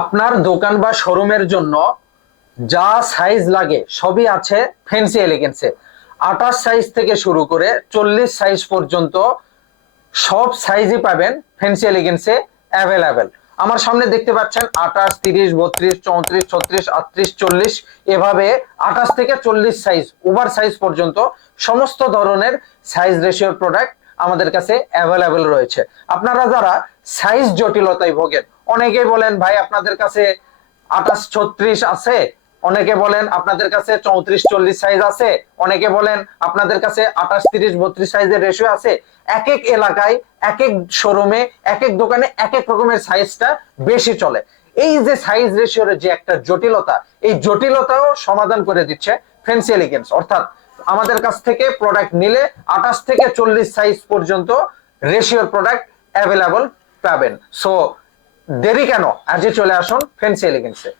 আপনার দোকান বা শোরুমের জন্য যা সাইজ লাগে সবই আছে ফ্যান্সি এলিগেন্সে। 28 সাইজ থেকে শুরু করে 40 সাইজ পর্যন্ত সব সাইজই পাবেন ফ্যান্সি এলিগেন্সে অ্যাভেলেবেল। আমার সামনে দেখতে পাচ্ছেন 28, 30, 32, 34, 36, 38, 40 এভাবে 28 থেকে 40 সাইজ ওভার সাইজ পর্যন্ত সমস্ত ধরনের সাইজ রেশিওর প্রোডাক্ট আমাদের কাছে অ্যাভেলেবেল রয়েছে। আপনারা যারা সাইজ জটিলতায় ভোগেন, অনেকেই বলেন ভাই আপনাদের কাছে 28, 36 আছে, অনেকে বলেন আপনাদের কাছে 34, 40 সাইজ আছে, অনেকে বলেন আপনাদের কাছে 28, 30, 32 সাইজের রেশিও আছে। এক এক এলাকায় এক এক শোরুমে এক এক দোকানে এক এক রকমের সাইজটা বেশি চলে। এই যে সাইজ রেশিওর যে একটা জটিলতা, এই জটিলতাও সমাধান করে দিচ্ছে ফ্যান্সি এলিগেন্স। অর্থাৎ আমাদের কাছ থেকে প্রোডাক্ট নিলে 28 থেকে 40 সাইজ পর্যন্ত রেশিওর প্রোডাক্ট অ্যাভেলেবল পাবেন। সো দেরি কেন, আজই চলে আসুন ফ্যান্সি এলিগেন্সে।